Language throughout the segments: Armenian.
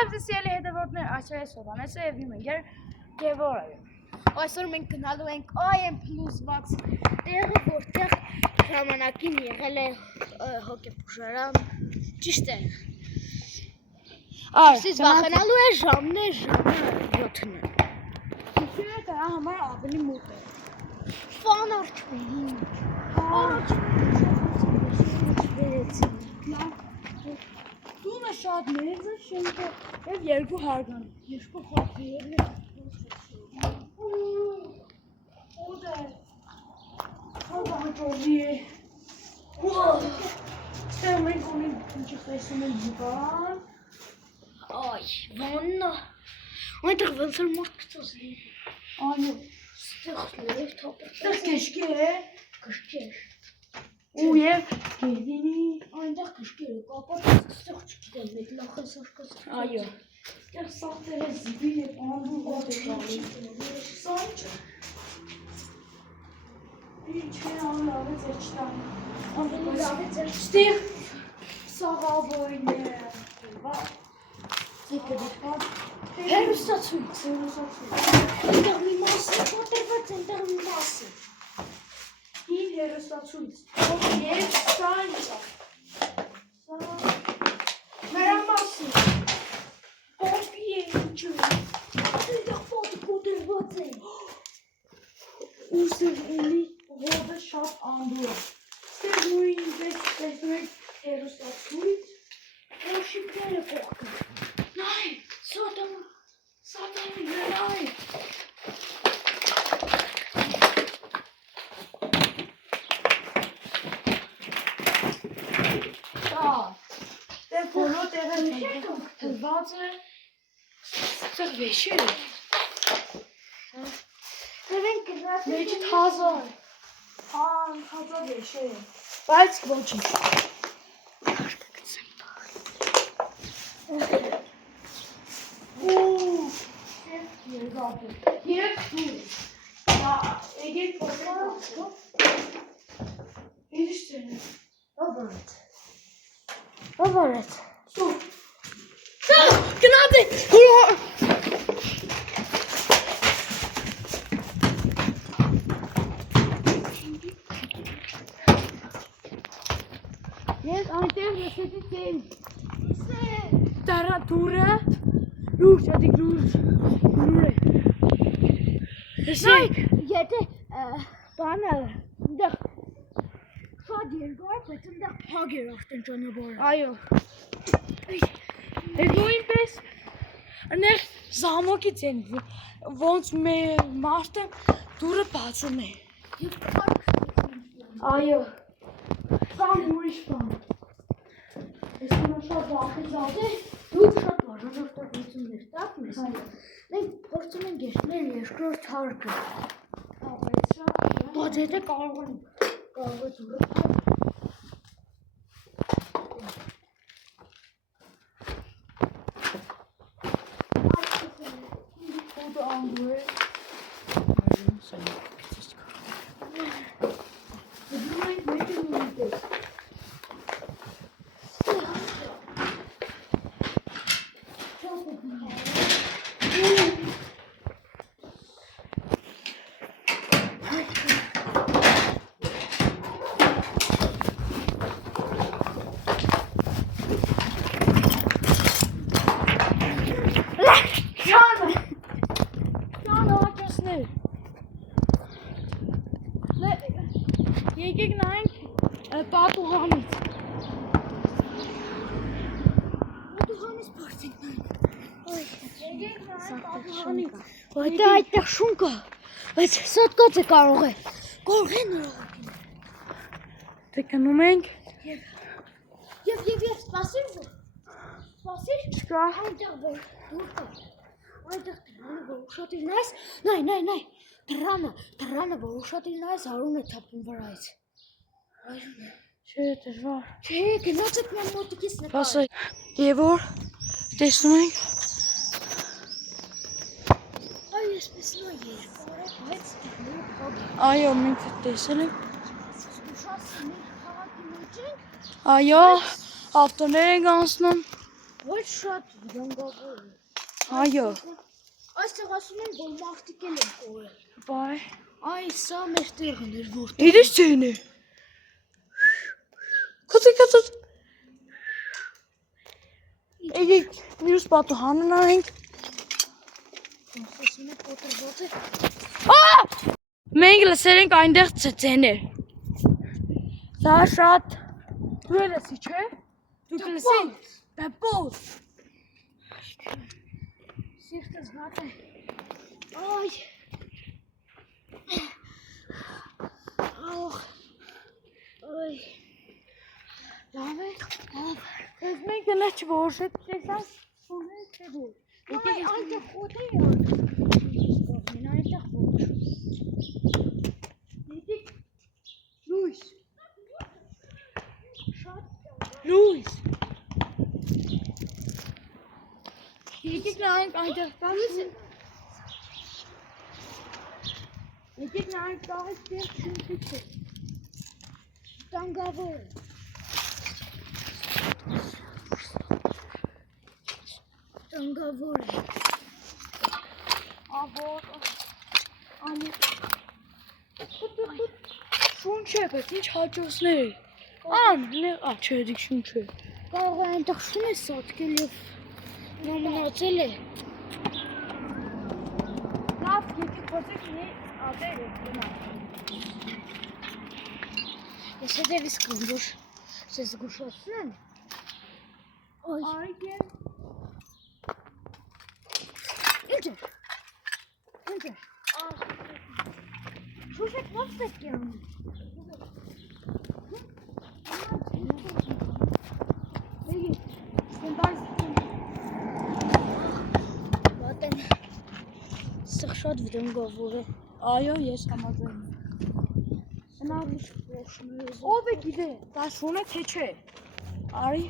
Սիրելի հետևորդներ, այսօր ես Հովհաննեսը և իմ ընկեր Գևորգը։ Այսօր մենք գնալու ենք IM+1 տեղը, որտեղ ժամանակին եղել է հոկեբուժարան, ճիշտ է։ Այսից վախենալու է ժամն է 7-ն։ Ինչու՞ն է դրա համար ավելի մոտ է։ Ֆան արչվեին։ Տունը շատ մեծ է, շենքը և երկու հարգան, երկու խաթիերն է։ Ուդ է, հողանջովի է։ Ստեղ մենք ունենք ինչի տեսում ենք բան։ Այ, վաննա, այնտեղ վնցր մարդ կծոզ է։ Այո, ստեղ լև թապրտ։ Ստեղ կեշկի է։ Կշկի է։ Ու և գերդինի այնտեղ կշկերը կապած, ստեղ չգիտեմ, մեկ լախը սարկած։ Այո։ Ստեղ սաղտերը զիբին է, պանդու ոտ է գալի։ Սանչ։ Ինչ է անլավ է ձեր չտանի։ Անլավ է ձեր չտեղ սաղավոյն է։ Զիպը դիպած։ Հերուստացույց։ Այնտեղ մի մասը, որտեղված այնտեղ մի մասը։ Հին հերոստացույց, և սա ինձա, սա նրա մասի, պոպի է ինչու, այնտեղ պոտի կոտրված է, ուսր էլի ողը շատ անդու է, ստեղ նույն ինպես տեսնում եք հերոստացույց, որ շիպները կողքը, նայ, սատանը նայ, բոլոր տեղերը հլված է, ստեղ վեշեր է, մեջիտ հազար, հազար վեշեր է, բայց ոչինչ, և դուր, էգեր պոտրան, իրիշ տեն է, Ո՞վ Սուր։ Գնաց է։ Ես այնտեղ լսեցիք են։ Դարա դուրը։ Լուրջ, ադիկ լուրջ։ Լուր է։ Նայք, եթե բանը, ընդեղ շատ երկար, բայց ընդեղ փակ էր արդեն ճանապարհը։ Այո։ Եվ նույնպես այնեղ զամոկից են, ոնց մարդը դուրը բացում է։ Այո։ Սամ ուրիշ բան։ Ես հիմա շատ վախեցած է, դուք շատ բաժանորդություններ տակ մեզ։ Մենք փորձում ենք գեշտնել երկրորդ հարկը։ Բայց եթե կարող է դուրը բացել։ Եկեք նայենք պատուհանից։ Պատուհանից բարձենք նայենք։ Եկեք նայենք պատուհանից։ Այդտեղ այդտեղ շուն կա, բայց սոտկոց է կարող է նորողակին։ Դե գնում ենք։ Եվ սպասիր, չկա։ Այնտեղ որ դուր կա, այնտեղ դրանը որ ուշատիր նայես, նայ, դրանը որ ուշատիր նայես արուն է թապում վրայից։ Այրուն է։ Չէ, դժվար։ Չէ, գնաց էդ մեն մոտիկից նկար։ Բասը, Գևոր, տեսնում ենք։ Այ եսպես նա երկար է, բայց դրները փակ է։ Այո, մենք տեսել ենք։ Ուշասի մենք քաղաքի մեջ ենք։ Այո, ավտոներ ենք անցնում։ Ոչ շատ վտանգավոր է։ Այո։ Այստեղ ասում են, որ մարդիկ են կորել։ Բայ։ Այ սա մեր տեղն էր, որտեղ։ Իրից չեն է։ Կոծի։ Եկեք մյուս պատուհանն անենք։ Ասում են կոտրված է։ Մենք լսել ենք այնտեղ ծծեներ։ Դա շատ դու լսի, չէ՞։ Դու լսի։ Տապոս։ Սիրտս վատ է։ Այ։ Ահ։ Այ։ Լավ է։ Լավ։ Ես մենք գնաց չորոշեց, չեսած ունենք թե որ։ Եկեք այնտեղ խոտ է յոտ։ Այնտեղ ոչ։ Եկեք լույս։ Շատ Լույս։ Եկեք նայենք այնտեղ կան։ Եկեք նայենք կաղից դեր շունչի չէ։ տանգավոր է։ Տանգավոր է։ Ավոր, անի, շունչ է, բայց ինչ հաճոսներ է։ Չէ, դիք շունչ է։ Կարող է այնտեղ շուն է սատկել և նա մնացել է։ Լավ, եկեք բացեք մի ատեր է, գնա։ Ես հետևից կմ, որ սեզ գուշացնեմ։ Արիք են։ Ինչ էր։ Ինչ էր։ Շուշեք ոնց պետք է անում։ Վատեն, սեղ շատ վտանգավոր է։ Այո, ես համաձայն եմ։ Հնարիչ ողշում է Ով է գիտե, դա շուն է թե չէ։ Արի,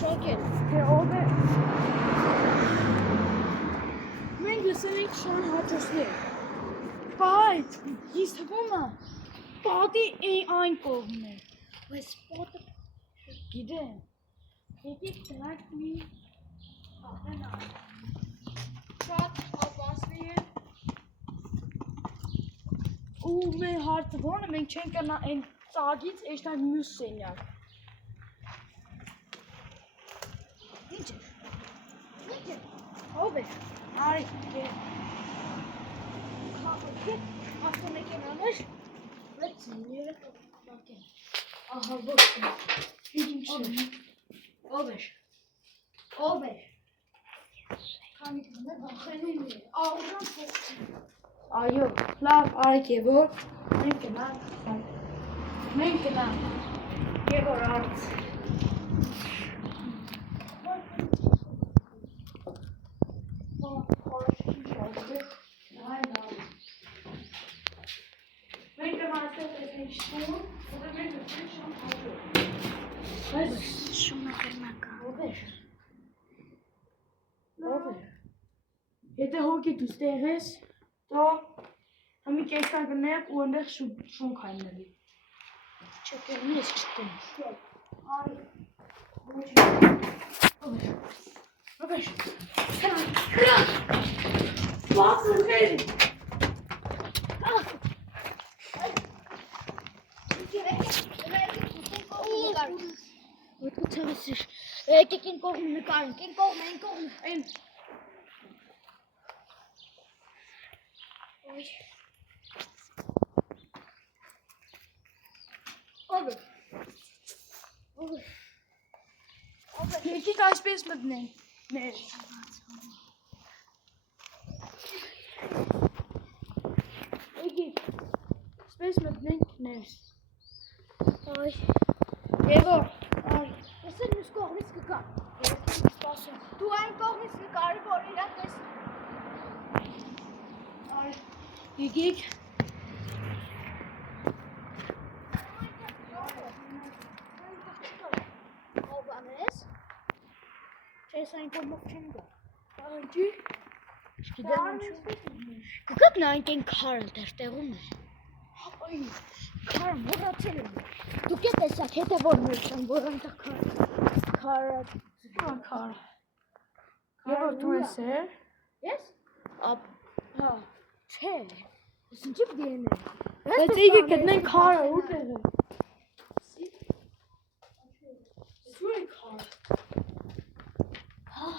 շակել։ թե ով է։ Մենք լսել ենք շան հաճոսներ։ Բայց, ես թվում է, պատի այն կողմն է։ Բայց պատը Գիտեմ, եկեք տնակ մի աղեն ան, շատ ապասնի է, ու մեր հարցը ոնը մենք չենք կնա են ծագից էշտակ մյուս սենյակ։ ինչ է։ Ինչ է։ Ով է, արի, Քաղաքի ավտոմեքենաներ, բայց ձիները կապակեն։ Ահա ոչ է։ ինչ է, ով էր, Քանի կնը վախենում է, աղրան փոխցին։ այո, լավ, արիք է որ, մենք գնանք, է որ արից։ Շունը կրնակա։ Ով է։ Եթե հոգի դու ստեղ ես, તો համի կեսան կնեք ու ընդեղ շուն քայննելի։ Չկերնի ես չտեմ։ Արի, ով է։ Կրան, բացը վերի։ Ոտքու ցավեսիր, եկեք են կողմը նկարենք, են կողմը, Այն, Ոյ, ով է։ Եկեք այսպես մտնենք, մեր։ Եկեք, այսպես մտնենք ներս։ այ, Եվոր, արի։ ես են մյուս կողմից կկա։ Սպասում։ Դու այն կողմից նկարի, որ իրան տես։ Արի, եկեք։ Ով անես։ Չես այն կողմով չեմ գա։ Անջի։ Չգիտեմ ինչու։ Կկաք նա այն կեն քարը դեր տեղում է։ Ay, kar morateli. Tu che pensa che te vorrei vorrei kar. Kar. Եվ դու ես է։ Yes? Ab. Ha. Չէ։ Ինչի՞ դիենը։ Բայց եկեք գտնենք քարը ուտեղ է։ Սուր է քար։ Ha,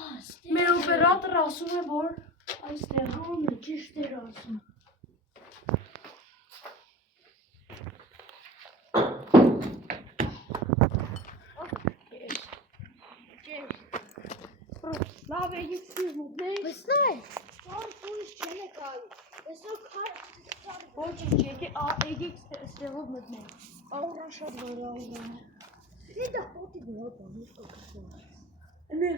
Մեր օպերատորը ասում է, որ այստեղ համը ճիշտ էր ասում։ լավ է եկեք մտնենք։ Բայց նայ, կան տունից չեն եկալ։ Այսօր քար Ոչ եկեք ստեղով մտնենք։ աուրա շատ վարավն է։ Իդա պոտի դուր բանից կոկսում։ Էնե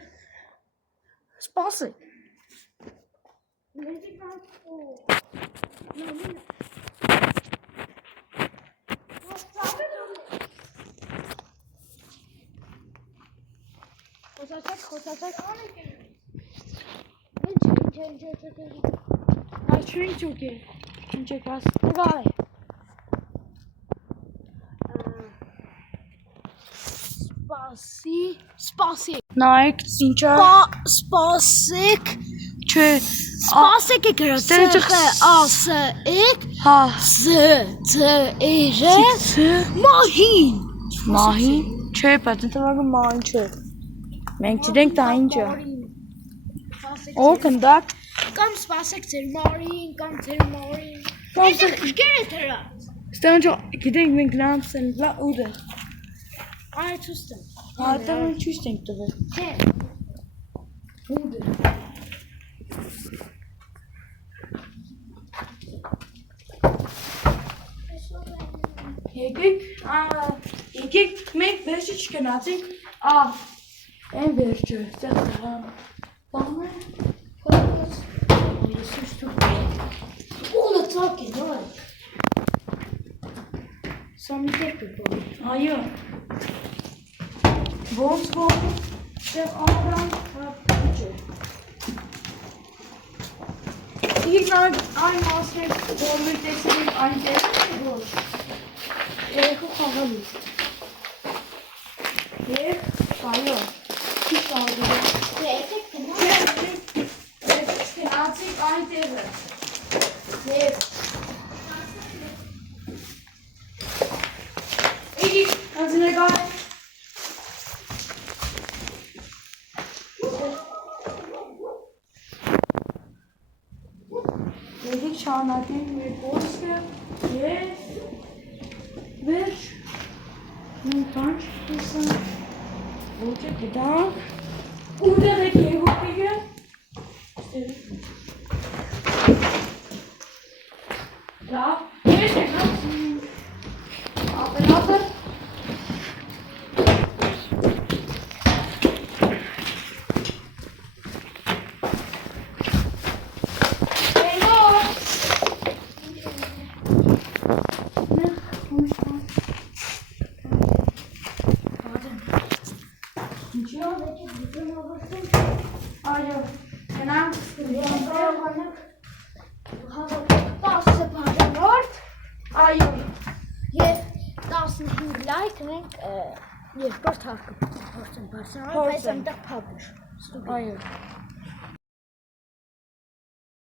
սպասը։ Մենք կան ու նամին։ Խոսացեք։ Ինչ։ Այս չունի ճուկի։ Ինչ եք աս։ Դգայ։ Սպասի։ Նայեք ինչա։ Սպասեք։ Չէ։ Սպասեք գրասը ասեք։ Հա։ Մահին։ Մահին։ Չէ, բայց ընդհանրապես մահին չէ։ Մենք չգիտենք դա ինչ է։ Օ կնդակ։ Կամ սպասեք ձեր մորին, կամ ձեր մորին։ Կամ Դա քշկերը դրա։ Ստանջո գիտենք մենք նրանց են լա ուդը։ Այ ցուստը։ Հա, դա մենք ճիշտ ենք տվել։ Չէ։ Ուդը։ Եկեք մենք վերջը չգնացինք, այն վերջը, ստեղ դրան, բանը, ես ուշտու Ուլը ծակ է, նայ։ Սա մի տեպ է բան, այո, ոնց որ, ստեղ ամրան, հապուչ է։ Եկեք այն մասնեք, որ մենք տեսնենք այն տեղը, որ Երեխու խաղալու։ Եվ, այո, չի խաղալու։ Եկեք Գնացինք այն տեղը։ Եվ, եկեք, անցնեք այ։ Եկեք շարունակենք մեր խոսքը և Վերջ, մենք տանք տեսան, ոճը գդանք, ուտեղ եք եգոպիկը, լավ, ես եկավ, ապելատը, Այո, գնանք, Տասը բաժանորդ այո, և 15 լայք մենք երկրորդ հարկը փորձենք բարձրանալ, բայց այնտեղ փակ էր։ այո,